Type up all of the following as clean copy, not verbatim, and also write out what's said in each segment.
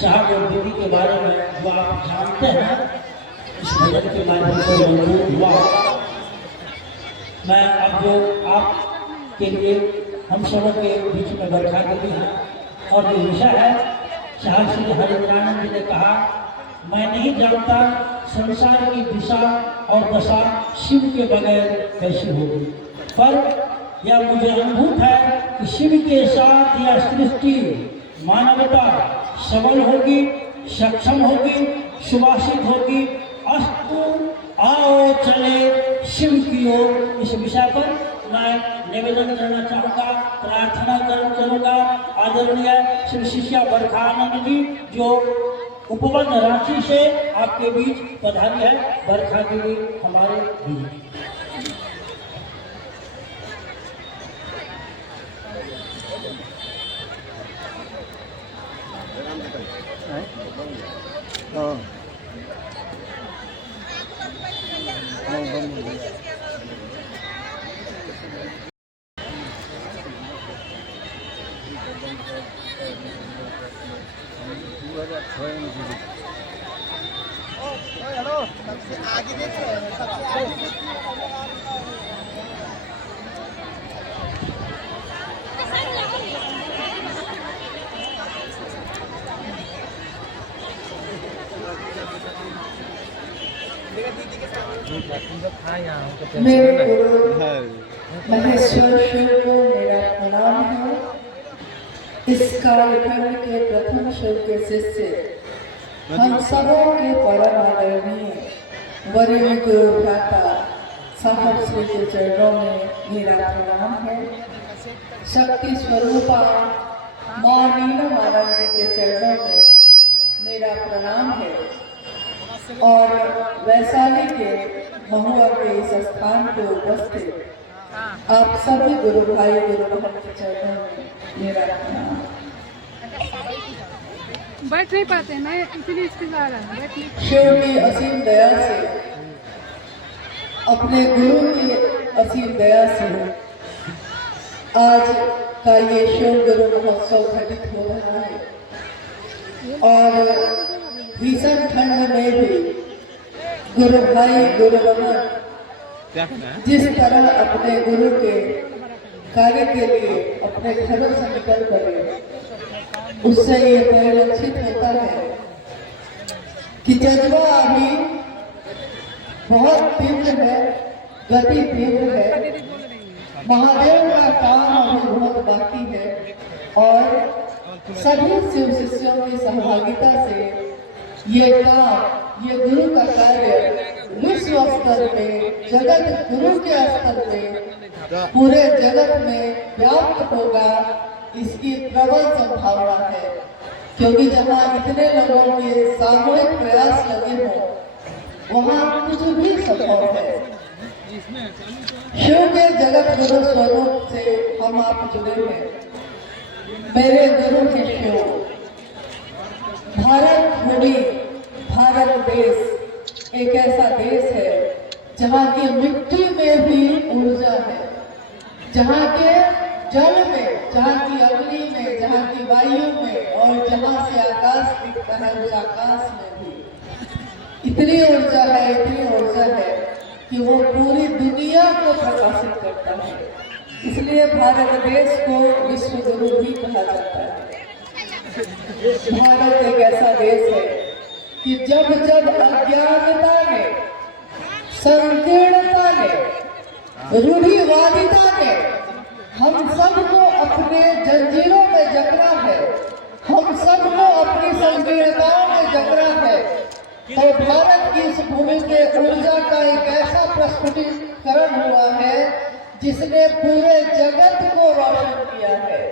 साहब और दीदी के बारे में जो आप जानते हैं इस भजन के माध्यम से मंजूर हुआ। मैं अब जो आपके लिए हम सबों के बीच में बैठा करती हैं और जो विषय है, साहब श्री हरिनारायण जी ने कहा, मैं नहीं जानता संसार की दिशा और दशा शिव के बगैर कैसी होगी, पर यह मुझे अनुभूत है कि शिव के साथ यह सृष्टि मानवता सबल होगी, सक्षम होगी, सुभाषित होगी। अस्तु आओ चले शिव की ओर। इस विषय पर मैं निवेदन करना चाहूँगा, प्रार्थना करूँगा आदरणीय श्री शिष्या बरखानंद जी जो उपवन रांची से आपके बीच पधारी है। बरखा देवी हमारे बीच। आगे देख रहे हैं, सबसे आगे मेरे गुरु महेश्वर शिव को मेरा प्रणाम है। इस कार्यक्रम के प्रथम शिव के शिष्य हम सबों के परम आदरणीय वरीय गुरु भ्राता साहब श्री के चरणों में मेरा प्रणाम है। शक्ति स्वरूपा मां नीना महाराज जी के चरणों में मेरा प्रणाम है और वैशाली के महुआ के इस स्थान पर उपस्थित आप सभी गुरु भाई गुरु बहन के चरणों में मेरा प्रणाम। बैठ नहीं पाते ना, इसलिए इसके जा रहा है। शिव की असीम दया से, अपने गुरु की असीम दया से आज का ये शिव गुरु महोत्सव घटित हो रहा है और भीषण ठंड में भी गुरु भाई गुरु बहन जिस तरह अपने गुरु के कार्य के लिए अपने घरों से निकल पड़े, उससे ये परिलक्षित होता है कि जज्बा अभी बहुत तीव्र है, गति तीव्र है, महादेव का काम अभी बहुत बाकी है और सभी शिव शिष्यों की सहभागिता से ये काम, ये गुरु का कार्य विश्व स्तर पे, जगत गुरु के स्तर पे पूरे जगत में व्याप्त होगा, इसकी प्रबल संभावना है। क्योंकि जहाँ इतने लोगों के सामूहिक प्रयास लगे हों वहाँ कुछ भी संभव है। शिव के जगत गुरु स्वरूप से हम आप जुड़े हैं। मेरे गुरु के शिव। भारत भूमि, भारत देश एक ऐसा देश है जहाँ की मिट्टी में भी ऊर्जा है, जहाँ के जल में, जहाँ की अग्नि में, जहाँ की वायु में और जहाँ से आकाश दिखता है उस आकाश में भी इतनी ऊर्जा है कि वो पूरी दुनिया को प्रकाशित करता है। इसलिए भारत देश को विश्व गुरु भी कहा जाता है। भारत एक ऐसा देश है कि जब जब अज्ञानता ने, संकीर्णता ने, रूढ़िवादिता ने हम सबको अपने जंजीरों में जकड़ा है, हम सबको अपनी संकीर्णताओं में जकड़ा है, तो भारत की इस भूमि के ऊर्जा का एक ऐसा प्रस्फुटीकरण हुआ है जिसने पूरे जगत को रोशन किया है।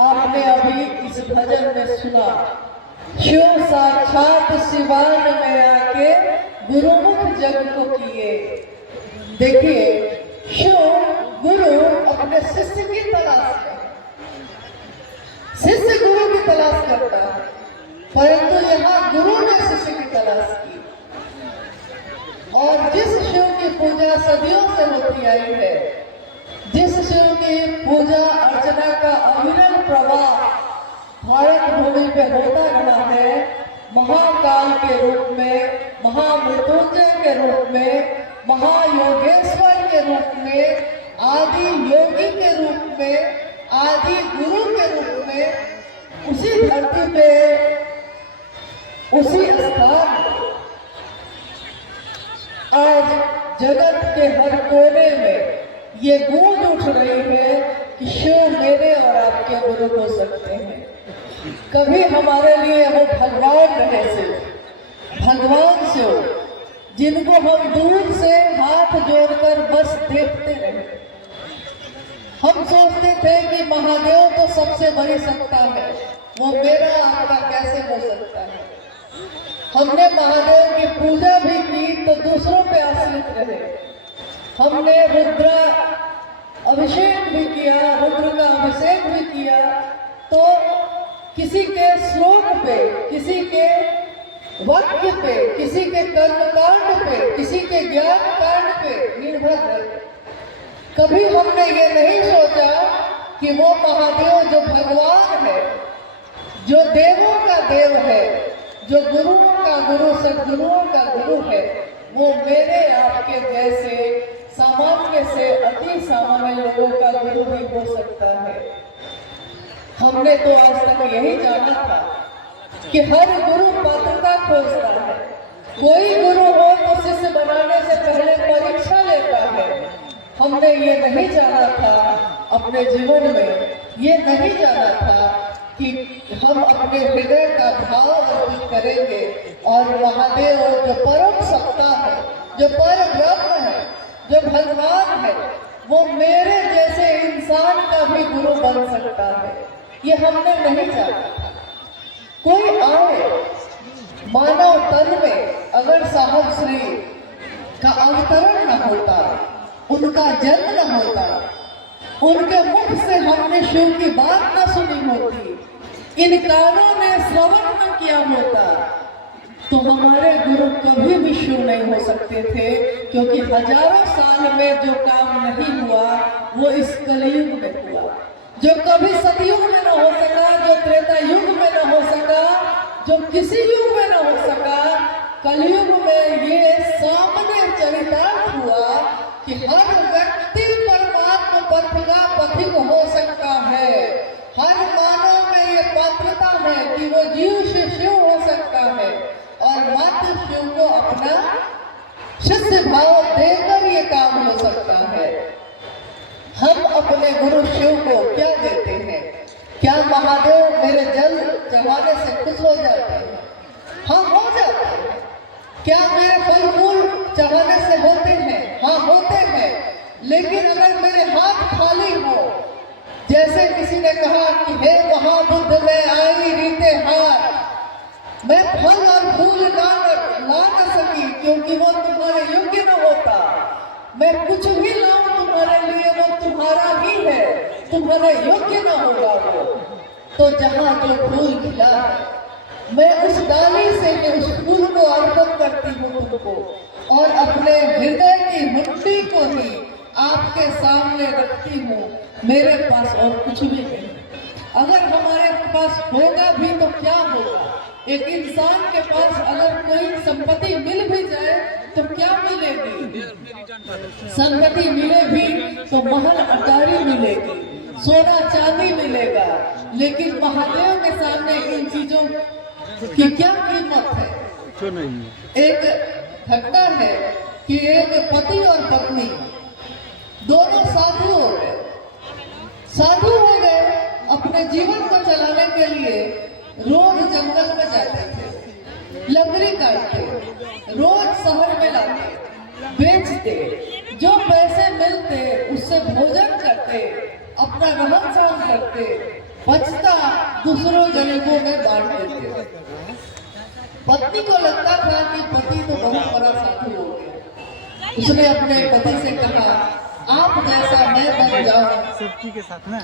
आपने अभी इस भजन में सुना, शिव साक्षात सिवान में आके गुरुमुख जग को किए। देखिए, शिव गुरु अपने शिष्य की तलाश में, शिष्य गुरु की तलाश करता है, परंतु यहाँ गुरु ने शिष्य की तलाश की। और जिस शिव की पूजा सदियों से होती आई है, जिस शिव की पूजा अर्चना का अविरल प्रवाह भारत भूमि पे होता रहा है, रूप में, महामृत्युंजय के रूप में, महायोगेश्वर के रूप में, आदि योगी के रूप में, आदि गुरु के रूप में उसी धरती पे, उसी स्थान पे आज जगत के हर कोने में ये गूंज उठ रही है कि शिव मेरे और आपके गुरु हो सकते हैं। कभी हमारे लिए वो भगवान रहे, सिर्फ भगवान शिव, जिनको हम दूर से हाथ जोड़कर बस देखते रहे। हम सोचते थे कि महादेव तो सबसे बड़ी सत्ता है, वो मेरा आपका कैसे हो सकता है। हमने महादेव की पूजा भी की तो दूसरों पे आश्रित रहे। हमने रुद्र अभिषेक भी किया, रुद्र का अभिषेक भी किया, तो किसी के श्लोक पे, किसी के वाक्य पे, किसी के कर्मकांड पे, किसी के ज्ञान कांड पे निर्भर रहे। कभी हमने ये नहीं सोचा कि वो महादेव जो भगवान है, जो देवों का देव है, जो गुरुओं का गुरु, सदगुरुओं का गुरु है, वो मेरे आपके जैसे सामान्य से अति सामान्य लोगों का गुरु भी हो सकता है। हमने तो आज तक यही जाना था कि हर गुरु पात्रता खोजता है। कोई गुरु हो तो शिष्य बनाने से पहले परीक्षा लेता है। हमने ये नहीं जाना था अपने जीवन में, ये नहीं जाना था कि हम अपने हृदय का भाव अर्पित करेंगे और महादेव जो परम सत्ता है, जो परम ब्रह्म है, जो भगवान है, वो मेरे जैसे इंसान का भी गुरु बन सकता है। ये हमने नहीं जाना था। कोई आए मानव तन में, अगर साहब श्री का अवतरण न होता, उनका जन्म न होता, उनके मुख से हमने शिव की बात न सुनी होती, इन कानों ने श्रवण न किया होता, तो हमारे गुरु कभी भी शिव नहीं हो सकते थे। क्योंकि हजारों साल में जो काम नहीं हुआ वो इस कलयुग में हुआ। जो कभी सतयुग में न हो सका, जो त्रेता युग में न हो सका, जो किसी युग में न हो सका, कलयुग में ये सामने चरितार्थ हुआ कि हर व्यक्ति परमात्मा पथ का पथिक हो सकता है। हर मानव में ये पात्रता है कि वो जीव से शिव हो सकता है और मात्र शिव को अपना शिष्य भाव देकर ये काम हो सकता है। हम अपने गुरु शिव को क्या देते हैं? क्या महादेव मेरे जल चढ़ाने से खुश हो जाते हैं? हाँ, हो जाते हैं। क्या मेरे फल फूल चढ़ाने से होते हैं? हाँ, होते हैं। लेकिन अगर मेरे हाथ खाली हो, जैसे किसी ने कहा कि हे महाबुद्ध मैं आई रीते हाथ, मैं फल और फूल ला न सकी क्योंकि वो तुम्हारे योग्य न होता। मैं कुछ भी लाऊं तुम्हारे लिए, वो तुम्हारा ही है, तुम्हारे योग्य न होगा वो। तो जहाँ जो फूल खिला है, मैं उस डाली से उस फूल को अर्पण करती हूँ तुमको, और अपने हृदय की मिट्टी को ही आपके सामने रखती हूँ। मेरे पास और कुछ भी नहीं। अगर हमारे पास होगा भी तो क्या होगा? एक इंसान के पास अगर कोई संपत्ति मिल भी जाए तो क्या मिलेगी? संपत्ति मिले भी तो महल अटारी मिलेगी, सोना चांदी मिलेगा, लेकिन महादेव के सामने इन चीजों की क्या कीमत है? एक घटना है कि एक पति और पत्नी दोनों साधु हो गए। साधु हो गए, अपने जीवन को चलाने के लिए रोज जंगल में जाते थे, लकड़ी काटते, रोज शहर में लाते, बेचते, जो पैसे मिलते उससे भोजन करते, अपना रहन सहन करते, बचता दूसरों गरीबों में बांट देते। पत्नी को लगता था कि पति तो बहुत बड़ा साधु हो गया। उसने अपने पति से कहा, आप जैसा मैं बन जाऊं,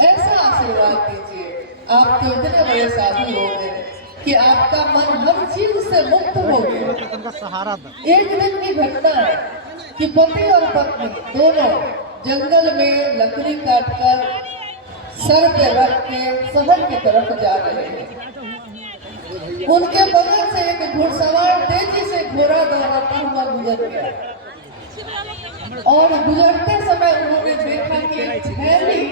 ऐसा आशीर्वाद दीजिए। आप तो इतने बड़े साधु हो गए कि आपका मन हर चीज से मुक्त हो गया। एक दिन की घटना है कि पति और पत्नी दोनों जंगल में लकड़ी काटकर सर पे रख के शहर की तरफ जा रहे हैं। उनके बगल से एक घुड़सवार तेजी से घोड़ा दौड़ाता हुआ गुजर गया और गुजरते समय उन्होंने देखा कि एक थैली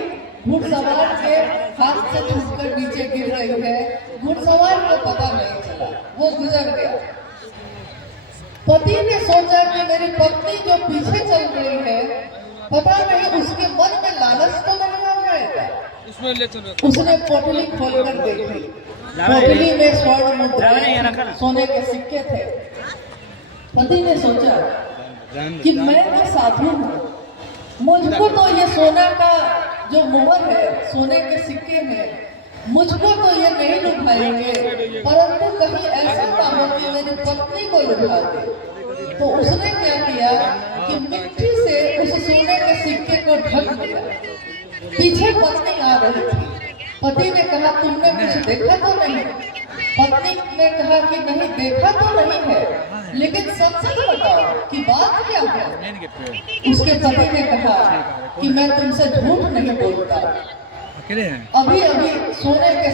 घुड़सवार के हाथ से छूटकर नीचे गिर रही है। घुड़सवार को पता नहीं चला, वो गुजर गया। पति ने सोचा कि मेरी पत्नी जो पीछे चल रही है, पता नहीं उसके मन में लालच तो नहीं आ जाएगा। उसने पोटली खोलकर देखी, पोटली में स्वर्ण मुद्राएं, सोने के सिक्के थे। पति ने सोचा कि मैं तो साधु हूँ, मुझको तो ये सोना का जो मोहर है, सोने के सिक्के हैं, मुझको तो ये नहीं लुभाएंगे, परंतु कहीं ऐसा ना हो कि मेरी पत्नी को लुभा दे। तो उसने क्या किया कि मिट्टी से उस सोने के सिक्के को ढक दिया। पीछे पत्नी आ रही थी। पति ने कहा तुमने कुछ देखा तो नहीं? पत्नी ने कहा कि नहीं देखा तो नहीं है, लेकिन सच सच बताओ कि बात क्या है। उसके पति ने कहा कि मैं तुमसे झूठ नहीं बोलता, अभी अभी सोने के